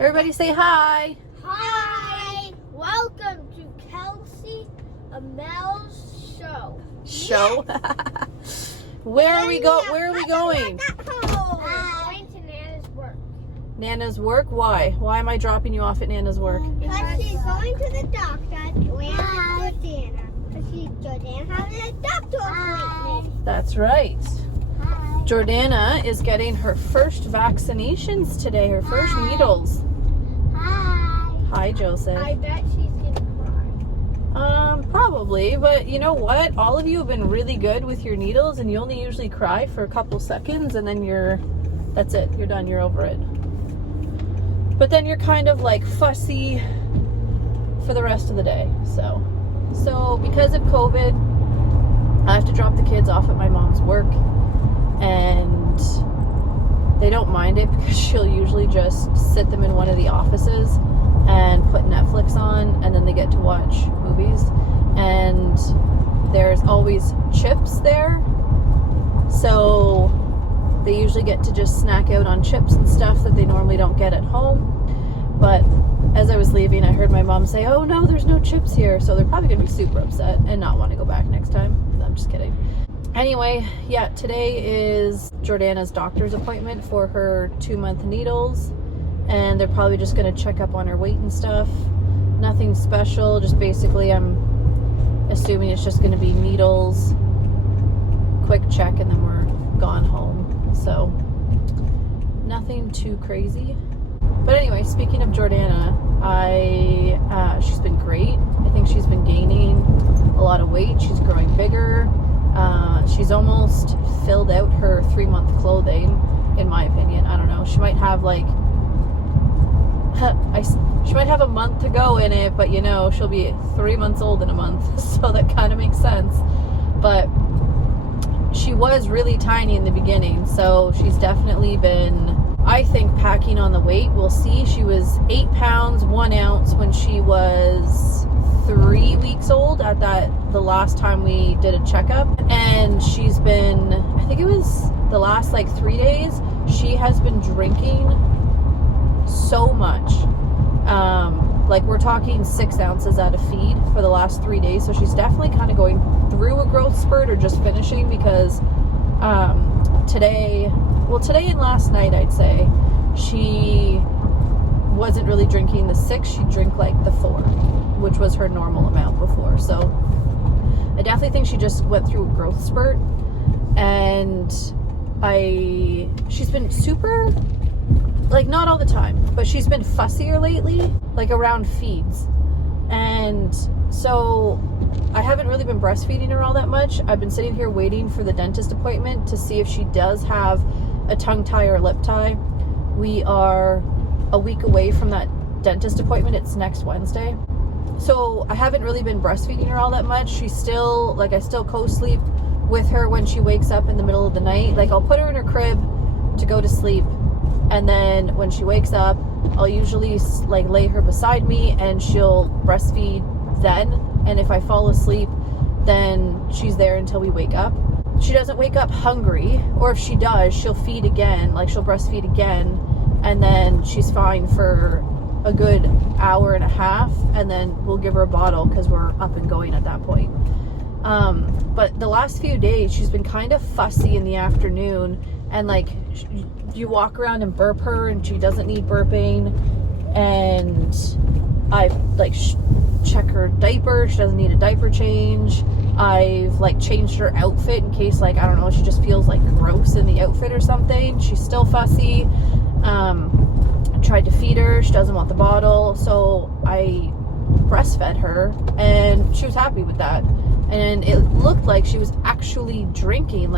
Everybody say hi. Hi. Welcome to Kelsey Amell's show. Where are we going? Going to Nana's work. Nana's work? Why? Why am I dropping you off at Nana's work? Because she's going to the doctor with Jordanna. Because Jordanna has a doctor appointment. That's right. Hi. Jordanna is getting her first vaccinations today, her first needles. Hi. Hi, Joseph. I bet she's going to cry. Probably, but you know what? All of you have been really good with your needles, and you only usually cry for a couple seconds, and then that's it. You're done. You're over it. But then you're kind of like fussy for the rest of the day. So because of COVID, I have to drop the kids off at my mom's work, and they don't mind it because she'll usually just sit them in one of the offices and put Netflix on, and then they get to watch movies. And there's always chips there, so they usually get to just snack out on chips and stuff that they normally don't get at home. But as I was leaving, I heard my mom say, "Oh no, there's no chips here," so they're probably gonna be super upset and not want to go back next time. No, I'm just kidding. Anyway, yeah, today is Jordanna's doctor's appointment for her 2-month needles, and they're probably just going to check up on her weight and stuff. Nothing special, just basically I'm assuming it's just going to be needles, quick check, and then we're gone home. So nothing too crazy. But anyway, speaking of Jordanna, she's been great. I think she's been gaining a lot of weight. She's growing bigger. She's almost filled out her 3-month clothing, in my opinion. I don't know. She might have she might have a month to go in it, but you know, she'll be 3 months old in a month, so that kind of makes sense. But she was really tiny in the beginning, so she's definitely been, I think, packing on the weight. We'll see. She was 8 pounds 1 ounce when she was 3 weeks old at the last time we did a checkup, and she's been, I think it was the last 3 days, she has been drinking so much. We're talking 6 ounces at a feed for the last 3 days, so she's definitely kind of going through a growth spurt or just finishing, because today and last night, I'd say, she wasn't really drinking the 6, she'd drink the 4, which was her normal amount before. So I definitely think she just went through a growth spurt, and she's been super, not all the time, but she's been fussier lately, around feeds. And so I haven't really been breastfeeding her all that much. I've been sitting here waiting for the dentist appointment to see if she does have a tongue tie or lip tie. We are a week away from that dentist appointment. It's next Wednesday. So I haven't really been breastfeeding her all that much. She's still, I still co-sleep with her when she wakes up in the middle of the night. I'll put her in her crib to go to sleep, and then when she wakes up, I'll usually lay her beside me, and she'll breastfeed then. And if I fall asleep, then she's there until we wake up. She doesn't wake up hungry, or if she does, she'll feed again, she'll breastfeed again, and then she's fine for a good hour and a half, and then we'll give her a bottle because we're up and going at that point. But the last few days, she's been kind of fussy in the afternoon, and you walk around and burp her, and she doesn't need burping, and I check her diaper. She doesn't need a diaper change. I've changed her outfit in case I don't know, she just feels gross in the outfit or something. She's still fussy. I tried to feed her. She doesn't want the bottle, so I breastfed her, and she was happy with that. And it looked like she was actually drinking.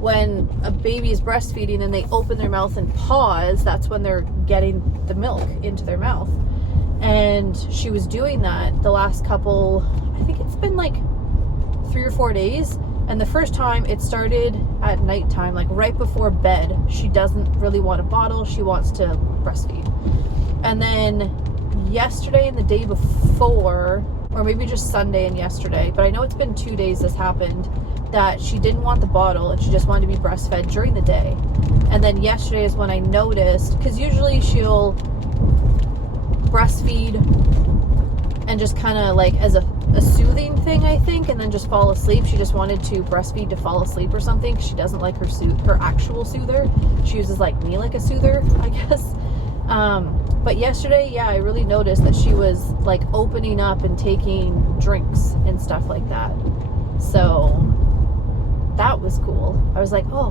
When a baby is breastfeeding and they open their mouth and pause, that's when they're getting the milk into their mouth. And she was doing that the last couple, I think it's been 3 or 4 days. And the first time it started at nighttime, right before bed. She doesn't really want a bottle. She wants to breastfeed. And then yesterday and the day before, or maybe just Sunday and yesterday, but I know it's been 2 days this happened, that she didn't want the bottle and she just wanted to be breastfed during the day. And then yesterday is when I noticed, because usually she'll breastfeed and just kind of like as a soothing thing, I think, and then just fall asleep. She just wanted to breastfeed to fall asleep or something. She doesn't like her actual soother. She uses like me like a soother, I guess. But yesterday, yeah, I really noticed that she was like opening up and taking drinks and stuff like that. So that was cool. I was like, oh,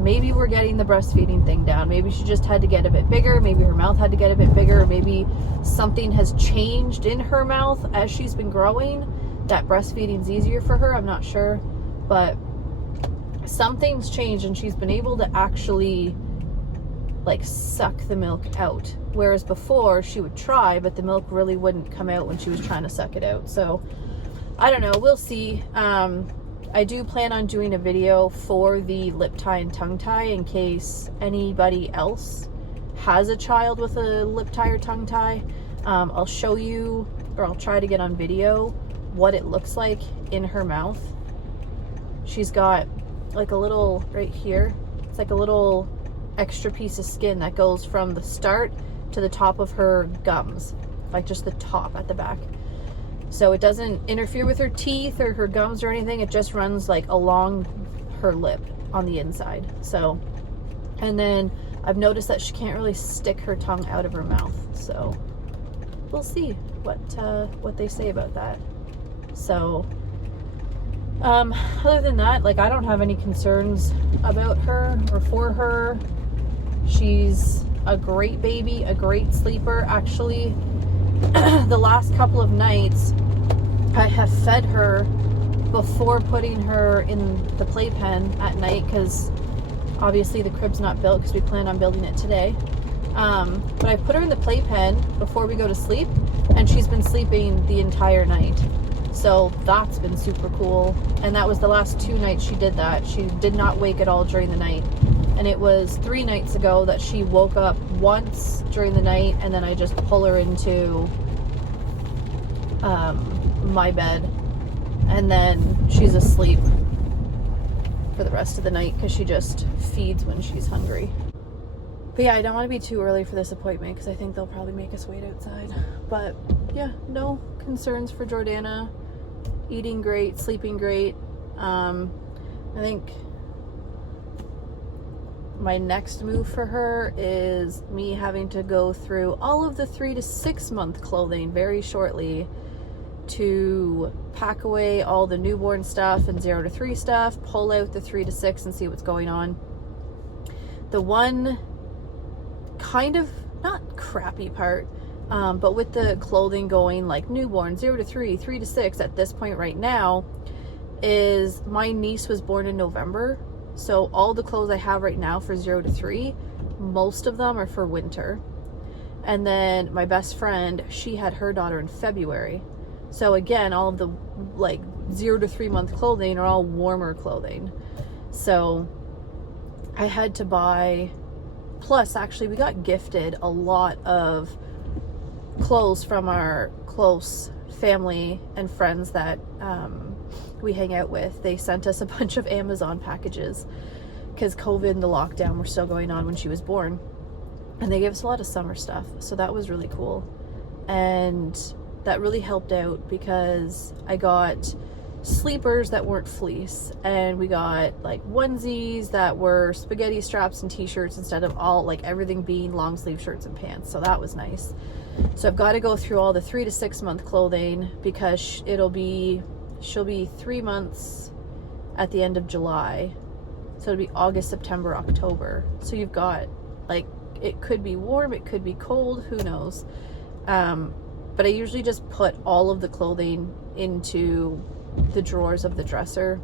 maybe we're getting the breastfeeding thing down. Maybe she just had to get a bit bigger. Maybe her mouth had to get a bit bigger. Maybe something has changed in her mouth as she's been growing, that breastfeeding's easier for her. I'm not sure, but something's changed and she's been able to actually like suck the milk out. Whereas before she would try, but the milk really wouldn't come out when she was trying to suck it out. So I don't know. We'll see. I do plan on doing a video for the lip tie and tongue tie in case anybody else has a child with a lip tie or tongue tie. I'll show you, or I'll try to get on video, what it looks like in her mouth. She's got like a little, right here, it's like a little extra piece of skin that goes from the start to the top of her gums, like just the top at the back. So it doesn't interfere with her teeth or her gums or anything. It just runs like along her lip on the inside. So, and then I've noticed that she can't really stick her tongue out of her mouth. So we'll see what they say about that. So, other than that, like, I don't have any concerns about her or for her. She's a great baby, a great sleeper. Actually, the last couple of nights I have fed her before putting her in the playpen at night, because obviously the crib's not built because we plan on building it today. But I put her in the playpen before we go to sleep, and she's been sleeping the entire night. So that's been super cool. And that was the last 2 nights she did that. She did not wake at all during the night. And it was 3 nights ago that she woke up once during the night, and then I just pull her into my bed, and then she's asleep for the rest of the night because she just feeds when she's hungry. But yeah, I don't want to be too early for this appointment because I think they'll probably make us wait outside. But yeah, no concerns for Jordanna. Eating great, sleeping great. I think my next move for her is me having to go through all of the 3 to 6 month clothing very shortly to pack away all the newborn stuff and 0 to 3 stuff, pull out the 3 to 6 and see what's going on. The one kind of not crappy part, but with the clothing going like newborn, 0 to 3, 3 to 6 at this point right now, is my niece was born in November. So all the clothes I have right now for 0 to 3, most of them are for winter. And then my best friend, she had her daughter in February. So again, all of the like 0 to 3 month clothing are all warmer clothing. So I had to buy, plus actually we got gifted a lot of clothes from our close family and friends that we hang out with. They sent us a bunch of Amazon packages because COVID and the lockdown were still going on when she was born, and they gave us a lot of summer stuff, so that was really cool. And that really helped out because I got sleepers that weren't fleece, and we got like onesies that were spaghetti straps and t-shirts instead of all like everything being long sleeve shirts and pants. So that was nice. So I've got to go through all the 3 to 6 month clothing because she'll be 3 months at the end of July. So it'll be August, September, October. So you've got like, it could be warm, it could be cold, who knows. But I usually just put all of the clothing into the drawers of the dresser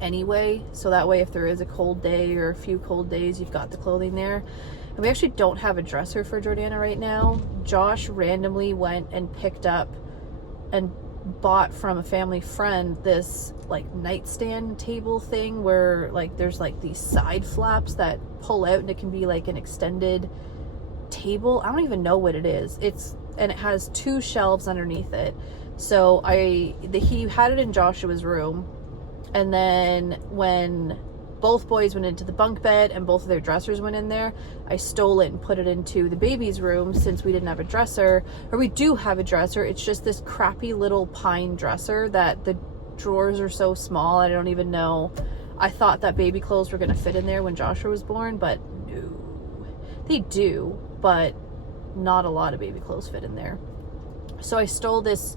anyway, so that way if there is a cold day or a few cold days, you've got the clothing there. And we actually don't have a dresser for Jordanna right now. Josh randomly went and picked up and bought from a family friend this like nightstand table thing where like there's like these side flaps that pull out and it can be like an extended table. I don't even know what it is. And it has 2 shelves underneath it. So he had it in Joshua's room, And then when both boys went into the bunk bed and both of their dressers went in there, I stole it and put it into the baby's room since we didn't have a dresser. Or we do have a dresser. It's just this crappy little pine dresser that the drawers are so small. I don't even know. I thought that baby clothes were going to fit in there when Joshua was born, but no. They do, but not a lot of baby clothes fit in there. So I stole this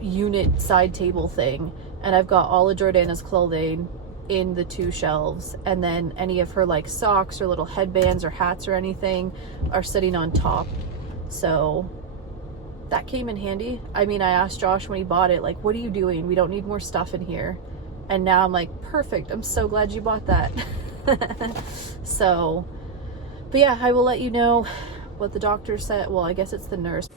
unit side table thing, and I've got all of Jordanna's clothing in the 2 shelves, and then any of her like socks or little headbands or hats or anything are sitting on top. So that came in handy. I mean, I asked Josh when he bought it, like, what are you doing? We don't need more stuff in here. And now I'm like, perfect, I'm so glad you bought that. So, but yeah, I will let you know what the doctor said. Well, I guess it's the nurse.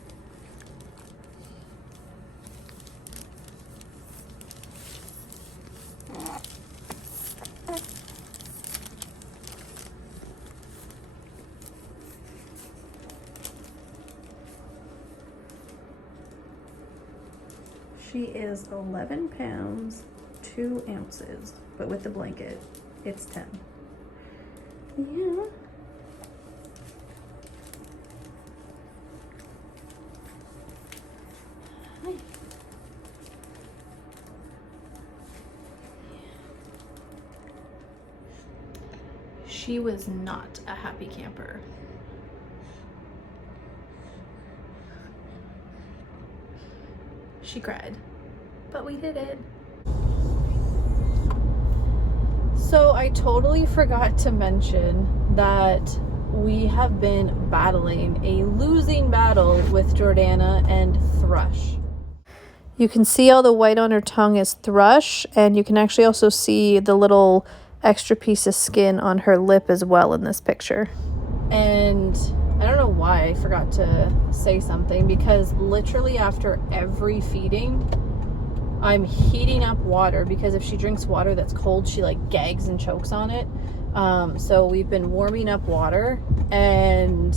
She is 11 pounds, 2 ounces, but with the blanket, it's 10. Yeah. Hi. She was not a happy camper. She cried, but we did it. So I totally forgot to mention that we have been battling a losing battle with Jordanna and Thrush. You can see all the white on her tongue is Thrush, and you can actually also see the little extra piece of skin on her lip as well in this picture. And I don't know why I forgot to say something, because literally after every feeding, I'm heating up water, because if she drinks water that's cold, she like gags and chokes on it. So we've been warming up water and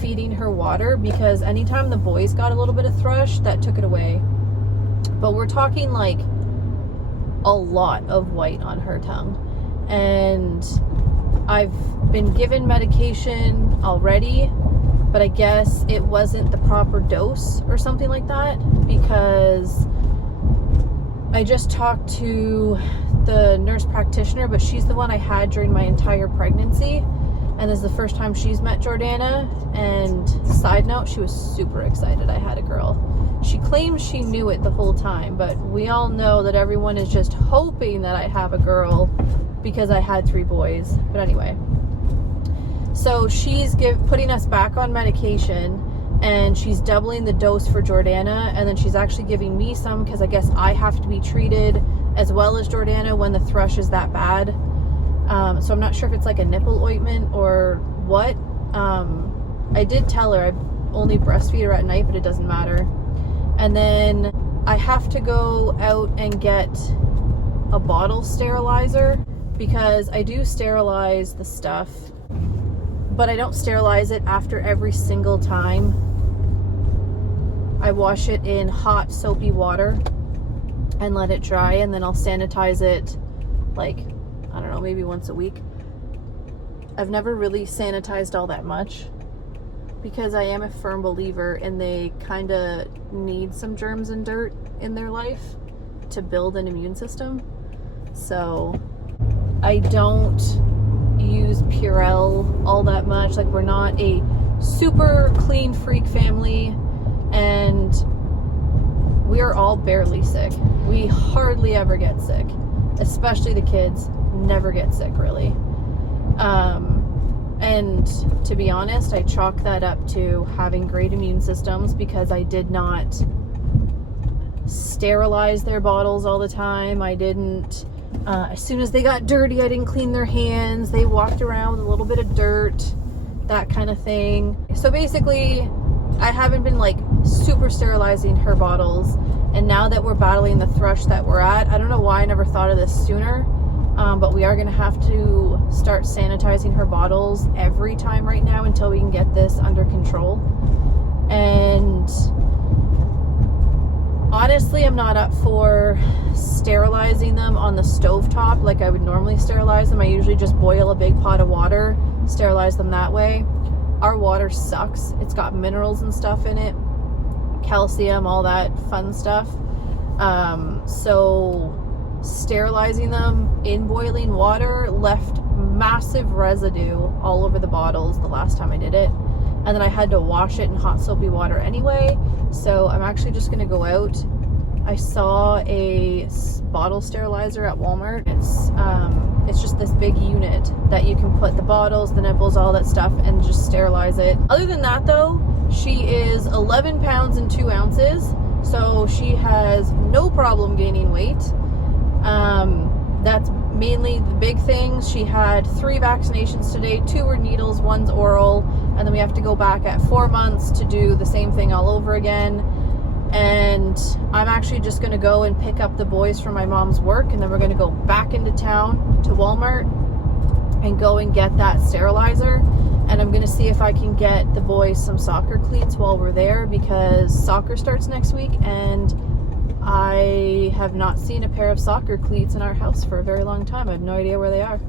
feeding her water, because anytime the boys got a little bit of Thrush, that took it away. But we're talking like a lot of white on her tongue. And I've been given medication already, but I guess it wasn't the proper dose or something like that, because I just talked to the nurse practitioner, but she's the one I had during my entire pregnancy, and this is the first time she's met Jordanna. And side note, she was super excited I had a girl. She claims she knew it the whole time, but we all know that everyone is just hoping that I have a girl because I had 3 boys. But anyway, so she's putting us back on medication, and she's doubling the dose for Jordanna, and then she's actually giving me some, because I guess I have to be treated as well as Jordanna when the thrush is that bad. So I'm not sure if it's like a nipple ointment or what. I did tell her I only breastfeed her at night, but it doesn't matter. And then I have to go out and get a bottle sterilizer, because I do sterilize the stuff, but I don't sterilize it after every single time. I wash it in hot soapy water and let it dry, and then I'll sanitize it like, I don't know, maybe once a week. I've never really sanitized all that much, because I am a firm believer in they kind of need some germs and dirt in their life to build an immune system. So I don't use Purell all that much. Like, we're not a super clean freak family, and we are all barely sick. We hardly ever get sick, especially the kids never get sick really. And to be honest, I chalk that up to having great immune systems, because I did not sterilize their bottles all the time. I didn't, as soon as they got dirty, I didn't clean their hands. They walked around with a little bit of dirt, that kind of thing. So basically, I haven't been like super sterilizing her bottles. And now that we're battling the thrush that we're at, I don't know why I never thought of this sooner. But we are going to have to start sanitizing her bottles every time right now until we can get this under control. And Honestly, I'm not up for sterilizing them on the stovetop like I would normally sterilize them. I usually just boil a big pot of water, sterilize them that way. Our water sucks. It's got minerals and stuff in it, calcium, all that fun stuff. So sterilizing them in boiling water left massive residue all over the bottles the last time I did it. And then I had to wash it in hot soapy water anyway. So I'm actually just gonna go out. I saw a bottle sterilizer at Walmart. It's just this big unit that you can put the bottles, the nipples, all that stuff, and just sterilize it. Other than that though, she is 11 pounds and 2 ounces. So she has no problem gaining weight. That's mainly the big things. She had 3 vaccinations today. 2 were needles, 1's oral, and then we have to go back at 4 months to do the same thing all over again. And I'm actually just going to go and pick up the boys from my mom's work, and then we're going to go back into town to Walmart and go and get that sterilizer. And I'm going to see if I can get the boys some soccer cleats while we're there, because soccer starts next week and I have not seen a pair of soccer cleats in our house for a very long time. I have no idea where they are.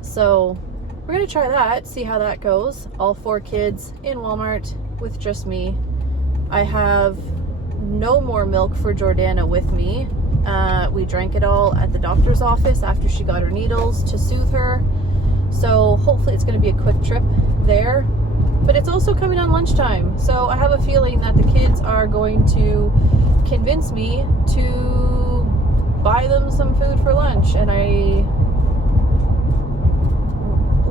So we're going to try that, see how that goes. All 4 kids in Walmart with just me. I have no more milk for Jordanna with me. We drank it all at the doctor's office after she got her needles to soothe her. So hopefully it's going to be a quick trip there. But it's also coming on lunchtime. So I have a feeling that the kids are going to convince me to buy them some food for lunch. And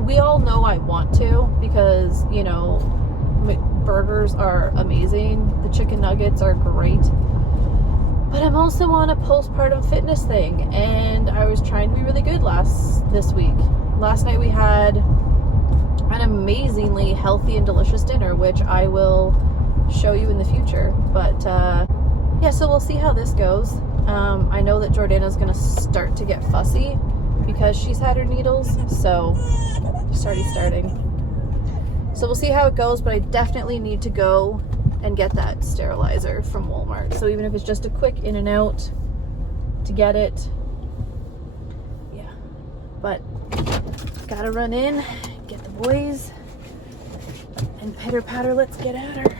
we all know I want to, because, you know, burgers are amazing. The chicken nuggets are great. But I'm also on a postpartum fitness thing, and I was trying to be really good this week. Last night we had an amazingly healthy and delicious dinner, which I will show you in the future. But yeah, so we'll see how this goes. I know that Jordanna's gonna start to get fussy because she's had her needles, so she's already starting. So we'll see how it goes, but I definitely need to go and get that sterilizer from Walmart. So even if it's just a quick in and out to get it, yeah. But gotta run in, get the boys, and pitter patter, let's get at her.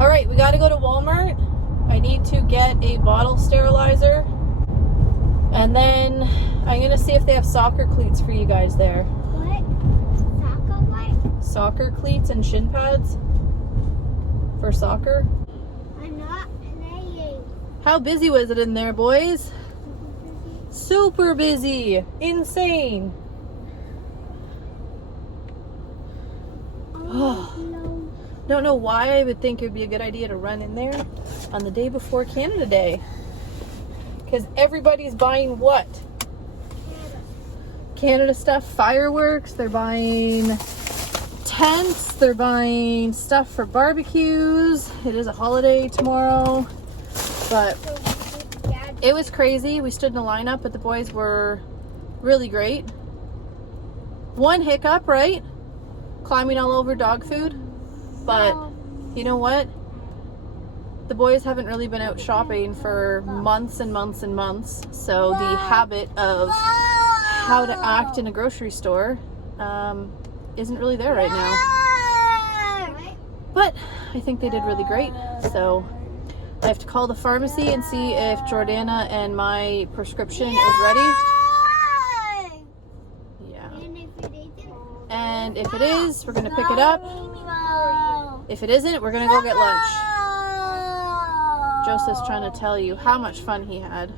Alright, we gotta go to Walmart. I need to get a bottle sterilizer. And then I'm gonna see if they have soccer cleats for you guys there. What? Soccer what? Soccer cleats and shin pads for soccer. I'm not playing. How busy was it in there, boys? Super busy. Insane. Oh, no. Don't know why I would think it would be a good idea to run in there on the day before Canada Day. Because everybody's buying what? Canada stuff, fireworks, they're buying tents, they're buying stuff for barbecues. It is a holiday tomorrow. But it was crazy. We stood in a lineup, but the boys were really great. One hiccup, right? Climbing all over dog food. But you know what? The boys haven't really been out shopping for months and months and months. So the habit of how to act in a grocery store isn't really there right now. But I think they did really great. So I have to call the pharmacy and see if Jordanna and my prescription is ready. Yeah. And if it is, we're going to pick it up. If it isn't, we're going to go get lunch. Joseph's trying to tell you how much fun he had.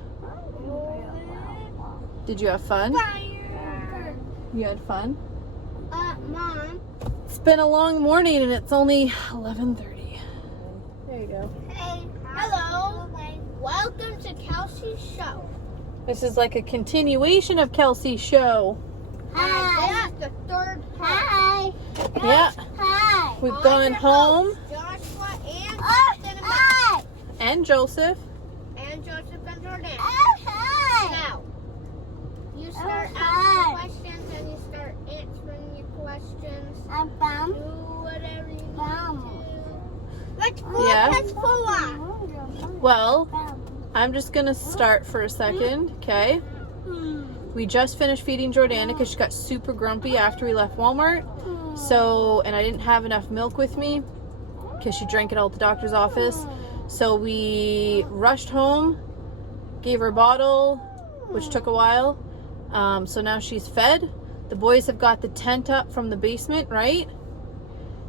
Did you have fun? You had fun? Mom. It's been a long morning and it's only 11:30. There you go. Hey. Hello. Welcome to Kelsey's show. This is like a continuation of Kelsey's show. Hi. This is the third part. Hi. Yeah. Hi. We've gone home. Joshua and Justin Hi. And Joseph. and Joseph and Jordan. Hi. Now, you start asking questions and you start answering your questions. Do whatever you need to. Let's go. Yeah. Let's go. Well, I'm just gonna start for a second, okay? We just finished feeding Jordanna because she got super grumpy after we left Walmart. So, and I didn't have enough milk with me because she drank it all at the doctor's office. So we rushed home, gave her a bottle, which took a while. So now she's fed. The boys have got the tent up from the basement, right?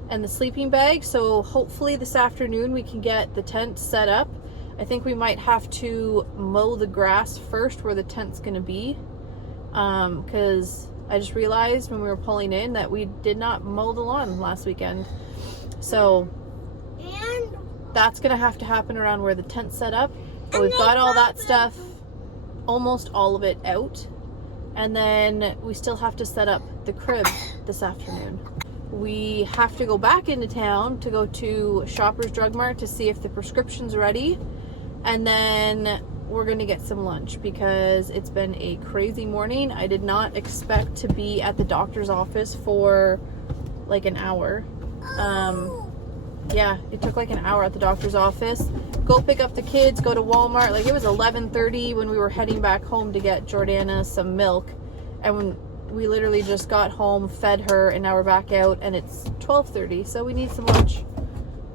And the sleeping bag. So hopefully this afternoon we can get the tent set up. I think we might have to mow the grass first where the tent's gonna be. Because I just realized when we were pulling in that we did not mow the lawn last weekend. So And that's gonna have to happen around where the tent's set up. But we've got all that stuff, almost all of it out. And then we still have to set up the crib this afternoon. We have to go back into town to go to Shoppers Drug Mart to see if the prescription's ready. And then we're gonna get some lunch because it's been a crazy morning. I did not expect to be at the doctor's office for like an hour. Yeah, it took like an hour at the doctor's office. Go pick up the kids, go to Walmart. Like it was 11:30 when we were heading back home to get Jordanna some milk. And when we literally just got home, fed her, and now we're back out and it's 12:30. So we need some lunch.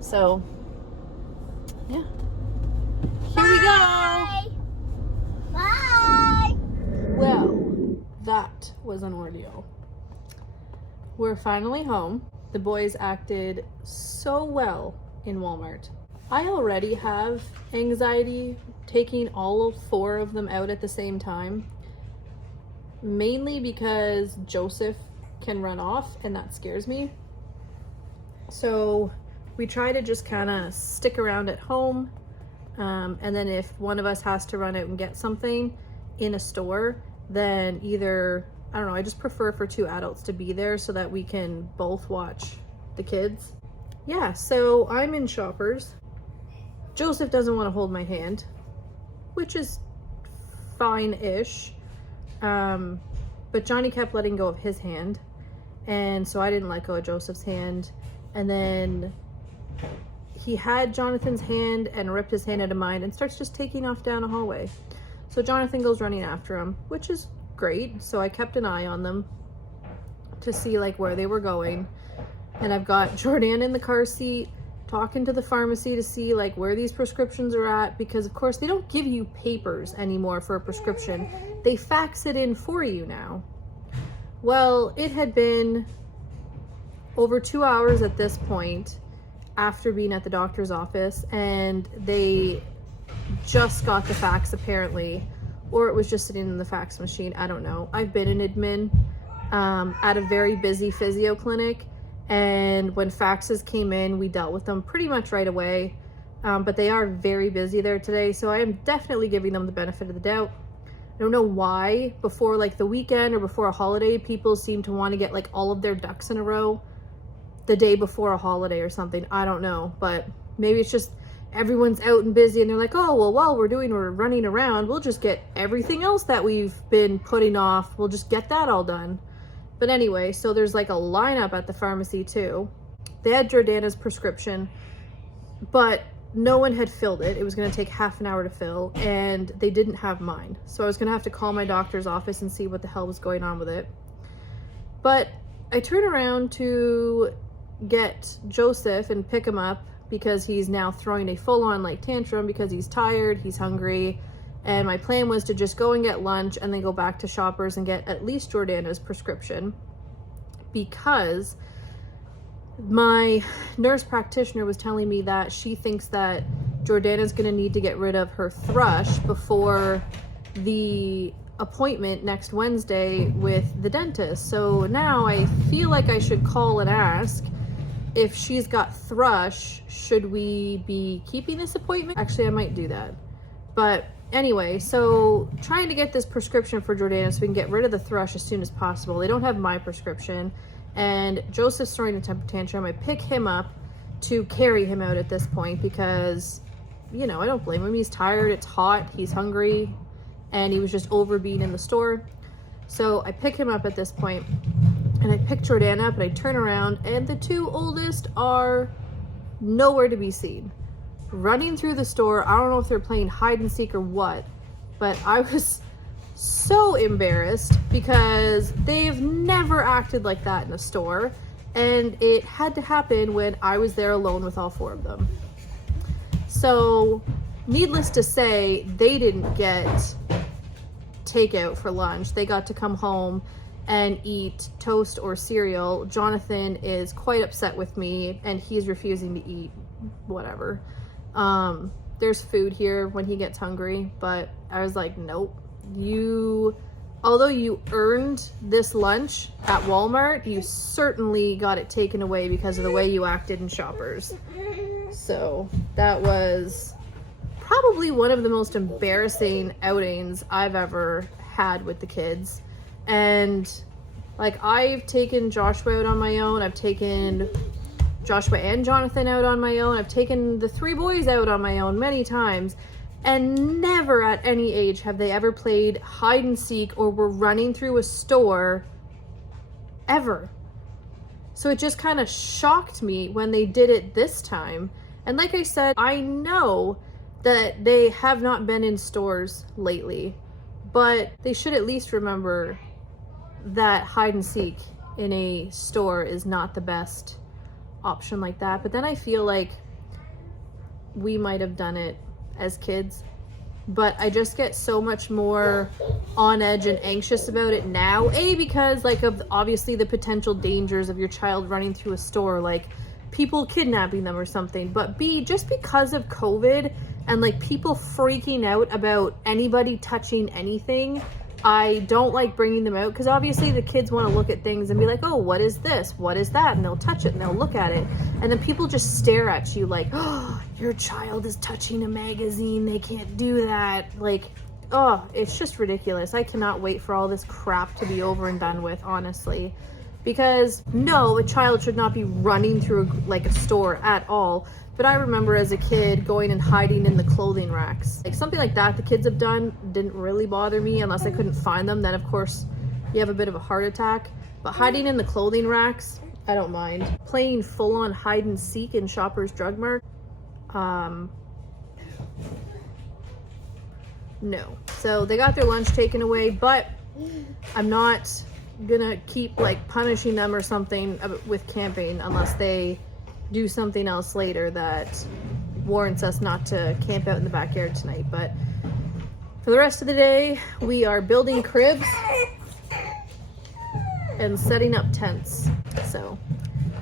So, yeah. Here we go. bye. Well, that was an ordeal. We're finally home. The boys acted so well in Walmart. I already have anxiety taking all 4 of them out at the same time, mainly because Joseph can run off and that scares me. So we try to just kind of stick around at home. And then if one of us has to run out and get something in a store, then either, I don't know, I just prefer for 2 adults to be there so that we can both watch the kids. Yeah, so I'm in Shoppers. Joseph doesn't want to hold my hand, which is fine-ish. But Johnny kept letting go of his hand. And so I didn't let go of Joseph's hand. And then he had Jonathan's hand and ripped his hand out of mine and starts just taking off down a hallway. So Jonathan goes running after him, which is great. So I kept an eye on them to see like where they were going. And I've got Jordanna in the car seat talking to the pharmacy to see like where these prescriptions are at, because of course they don't give you papers anymore for a prescription. They fax it in for you now. Well, it had been over 2 hours at this point after being at the doctor's office, and they just got the fax apparently, or it was just sitting in the fax machine. I don't know. I've been an admin at a very busy physio clinic, and when faxes came in, we dealt with them pretty much right away. But they are very busy there today, so I am definitely giving them the benefit of the doubt. I don't know why before like the weekend or before a holiday, people seem to want to get like all of their ducks in a row the day before a holiday or something. I don't know, but maybe it's just everyone's out and busy and they're like, oh, well, while we're running around, we'll just get everything else that we've been putting off. We'll just get that all done. But anyway, so there's like a lineup at the pharmacy too. They had Jordanna's prescription, but no one had filled it. It was going to take half an hour to fill, and they didn't have mine. So I was going to have to call my doctor's office and see what the hell was going on with it. But I turn around to get Joseph and pick him up because he's now throwing a full-on like tantrum because he's tired, he's hungry. And my plan was to just go and get lunch and then go back to Shoppers and get at least Jordanna's prescription, because my nurse practitioner was telling me that she thinks that Jordanna's going to need to get rid of her thrush before the appointment next Wednesday with the dentist. So now I feel like I should call and ask if she's got thrush, should we be keeping this appointment? Actually, I might do that. But anyway, so trying to get this prescription for Jordanna so we can get rid of the thrush as soon as possible. They don't have my prescription, and Joseph's throwing a temper tantrum. I pick him up to carry him out at this point because, you know, I don't blame him. He's tired, it's hot, he's hungry, and he was just over being in the store. So I pick him up at this point, and I pick Jordanna up, and I turn around, and the two oldest are nowhere to be seen. Running through the store, I don't know if they're playing hide and seek or what, but I was so embarrassed because they've never acted like that in a store, and it had to happen when I was there alone with all four of them. So needless to say, they didn't get takeout for lunch. They got to come home and eat toast or cereal. Jonathan is quite upset with me, and he's refusing to eat whatever. There's food here when he gets hungry, but I was like, nope. Although you earned this lunch at Walmart, you certainly got it taken away because of the way you acted in Shoppers. So that was probably one of the most embarrassing outings I've ever had with the kids. And like, I've taken Joshua out on my own. I've taken Joshua and Jonathan out on my own. I've taken the three boys out on my own many times, and never at any age have they ever played hide and seek or were running through a store ever. So it just kind of shocked me when they did it this time. And like I said, I know that they have not been in stores lately, but they should at least remember that hide and seek in a store is not the best option like that. But then I feel like we might have done it as kids, but I just get so much more on edge and anxious about it now. A, because like of obviously the potential dangers of your child running through a store, like people kidnapping them or something, but B, just because of COVID and like people freaking out about anybody touching anything. I don't like bringing them out because obviously the kids want to look at things and be like, oh, what is this? What is that? And they'll touch it and they'll look at it. And then people just stare at you like, oh, your child is touching a magazine. They can't do that. Like, oh, it's just ridiculous. I cannot wait for all this crap to be over and done with, honestly. Because no, a child should not be running through like a store at all. But I remember as a kid going and hiding in the clothing racks. Like something like that the kids have done didn't really bother me unless I couldn't find them. Then of course you have a bit of a heart attack. But hiding in the clothing racks, I don't mind. Playing full-on hide and seek in Shoppers Drug Mart, no. So they got their lunch taken away, but I'm not gonna keep like punishing them or something with camping unless they do something else later that warrants us not to camp out in the backyard tonight. But for the rest of the day, we are building cribs and setting up tents. So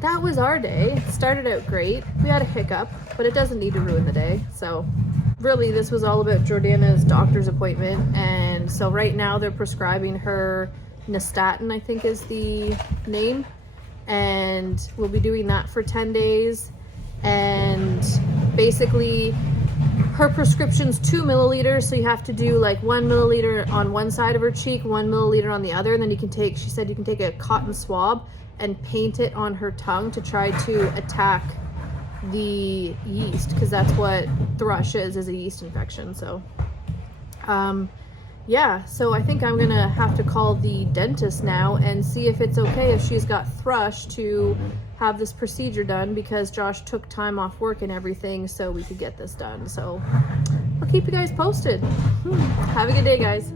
that was our day. It started out great. We had a hiccup, but it doesn't need to ruin the day. So really this was all about Jordanna's doctor's appointment. And so right now they're prescribing her Nestatin, I think is the name. And we'll be doing that for 10 days. And basically her prescription's 2 milliliters, so you have to do like 1 milliliter on one side of her cheek, 1 milliliter on the other, and then you can take, she said you can take a cotton swab and paint it on her tongue to try to attack the yeast, because that's what thrush is a yeast infection. So yeah, so I think I'm gonna have to call the dentist now and see if it's okay if she's got thrush to have this procedure done, because Josh took time off work and everything so we could get this done. So I'll keep you guys posted. Have a good day, guys.